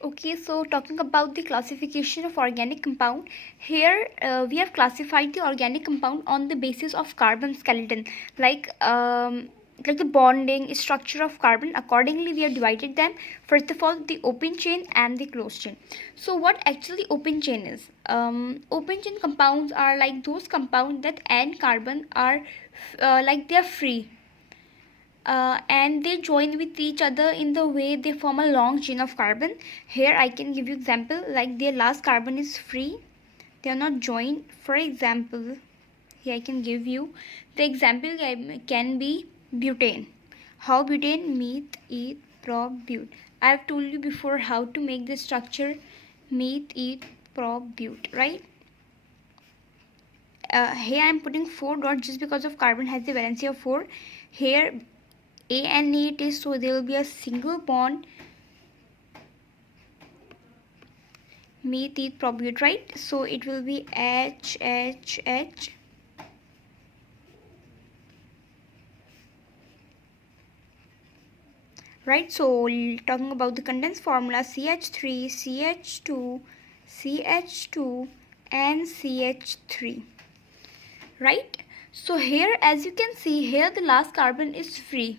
Okay, so talking about the classification of organic compound, here we have classified the organic compound on the basis of carbon skeleton, like um, like the bonding structure of carbon. Accordingly, we have divided them. First of all, the open chain and the closed chain. So, what actually open chain is? Open chain compounds are like those compounds that N carbon are like they are free, and they join with each other in the way they form a long chain of carbon. Here I can give you example, like their last carbon is free, they are not joined. For example, here I can give you the example can be butane. How butane? Meth, eth, prop, but. I have told you before how to make this structure, meth, eth, prop, but, right? Here I am putting 4 dots just because of carbon has the valency of 4. Here A and it is, so there will be a single bond, meth, eth, probute, right? So it will be H, H, H. Right, so talking about the condensed formula, CH3, CH2, CH2 and CH3. Right, so here as you can see, here the last carbon is free.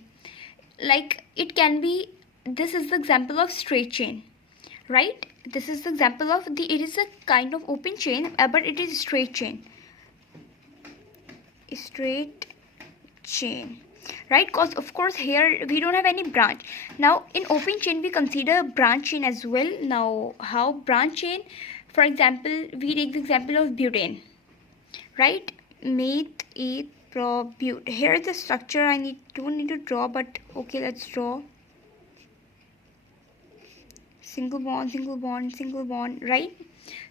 Like it can be, this is the example of straight chain, right? This is the example of the, it is a kind of open chain, but it is straight chain, straight chain, right? Because of course here we don't have any branch. Now in open chain we consider branch chain as well. Now how branch chain? For example, we take the example of butane, right? Meth, eth, prop, but. Here is the structure. I don't need to draw, but okay, let's draw. Single bond, single bond, single bond, right?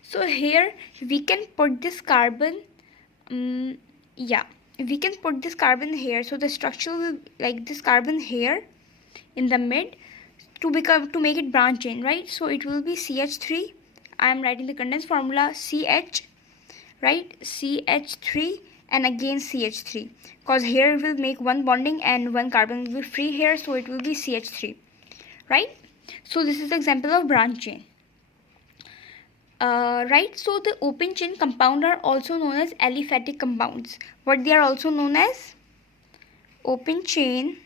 So here we can put this carbon, yeah, we can put this carbon here. So the structure will like this carbon here in the mid to make it branch chain, right? So it will be CH3. I am writing the condensed formula, CH, right? CH3 and again CH3, because here it will make one bonding and one carbon will be free here, so it will be CH3, right? So this is the example of branch chain. Right, so the open chain compound are also known as aliphatic compounds. What they are also known as? Open chain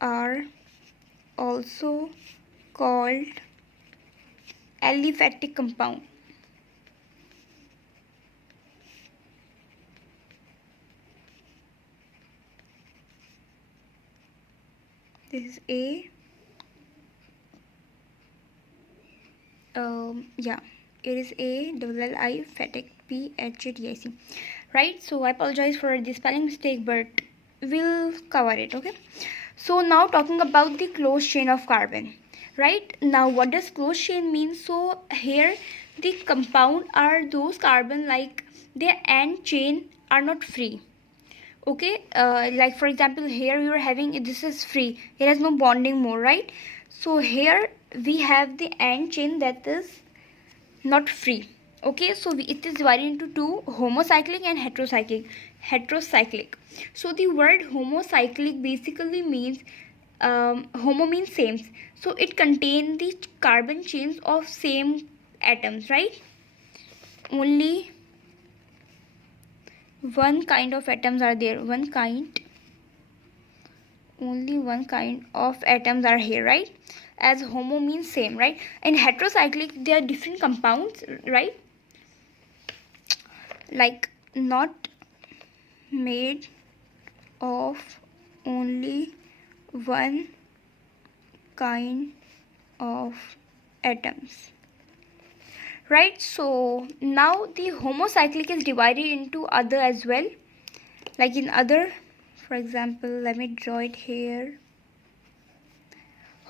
are also called aliphatic compound. This is A. Yeah, it is A double L I phatic, PHATIC, right? So I apologize for the spelling mistake, but we'll cover it. Okay, so now talking about the closed chain of carbon, right? Now what does closed chain mean? So here the compound are those carbon like their end chain are not free. Okay, like for example here we are having, this is free, it has no bonding more, right? So here we have the end chain that is not free. Okay, so it is divided into two, homocyclic and heterocyclic. So the word homocyclic basically means, homo means same, so it contains the carbon chains of same atoms, right? Only one kind of atoms are there, only one kind of atoms are here, right? As homo means same, right? And heterocyclic, they are different compounds, right? Like not made of only one kind of atoms, right? So now the homocyclic is divided into other as well, like in other, for example, let me draw it here.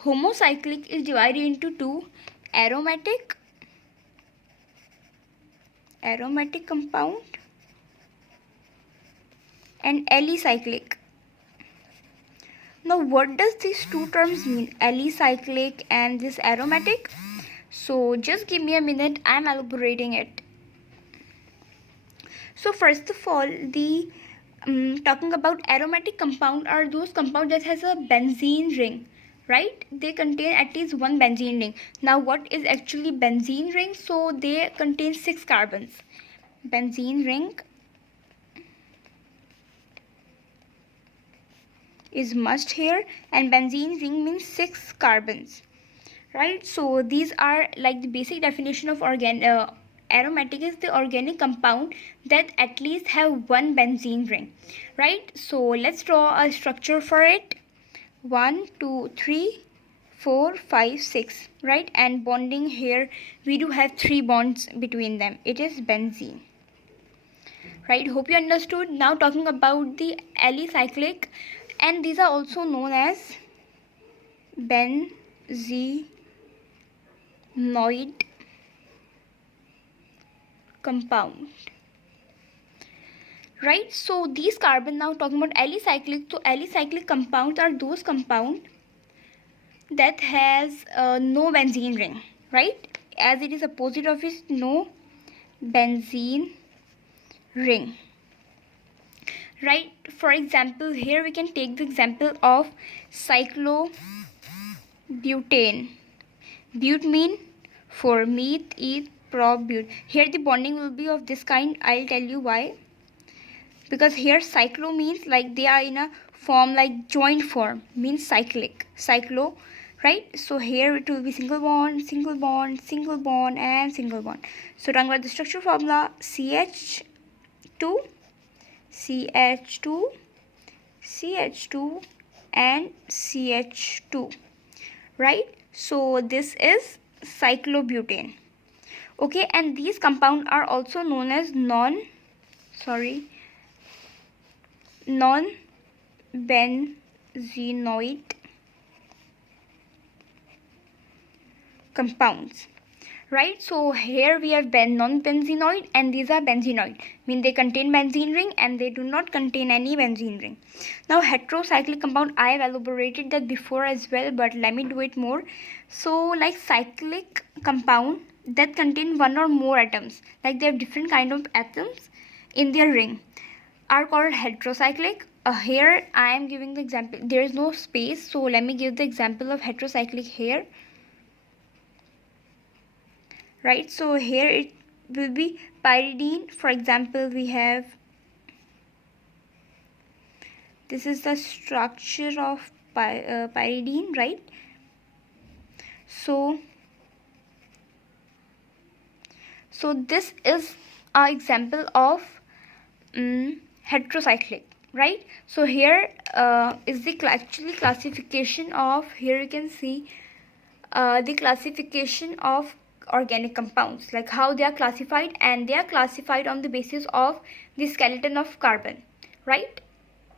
Homocyclic is divided into two, aromatic compound and alicyclic. Now what does these two terms mean, alicyclic and this aromatic? So just give me a minute, I am elaborating it. So first of all, the talking about aromatic compound are those compounds that has a benzene ring, right? They contain at least one benzene ring. Now what is actually benzene ring? So they contain 6 carbons. Benzene ring is must here, and benzene ring means 6 carbons, right? So these are like the basic definition of aromatic is the organic compound that at least have one benzene ring, right? So let's draw a structure for it. 1 2 3 4 5 6, right? And bonding here, we do have 3 bonds between them. It is benzene, right? Hope you understood. Now talking about the alicyclic, and these are also known as benzenoid compound, right? So these carbon, now talking about alicyclic, so alicyclic compounds are those compound that has no benzene ring, right? As it is opposite of its no benzene ring, right? For example, here we can take the example of cyclobutane. But mean for meth, eth, prop-but. Here the bonding will be of this kind. I'll tell you why. Because here cyclo means like they are in a form like joint form, means cyclic. Cyclo, right? So here it will be single bond, single bond, single bond, and single bond. So talking about the structure formula, CH2, CH2, CH2, and CH2, right? So this is cyclobutane. Okay, and these compounds are also known as non-benzenoid compounds, right? So here we have non-benzenoid, and these are benzenoid, mean they contain benzene ring and they do not contain any benzene ring. Now heterocyclic compound, I have elaborated that before as well, but let me do it more. So like cyclic compound that contain one or more atoms, like they have different kind of atoms in their ring, are called heterocyclic. Here I am giving the example, there is no space, so let me give the example of heterocyclic here, right? So here it will be pyridine. For example, we have, this is the structure of pyridine, right? So this is an example of heterocyclic, right? So here is the actually classification of, here you can see the classification of organic compounds, like how they are classified, and they are classified on the basis of the skeleton of carbon, right?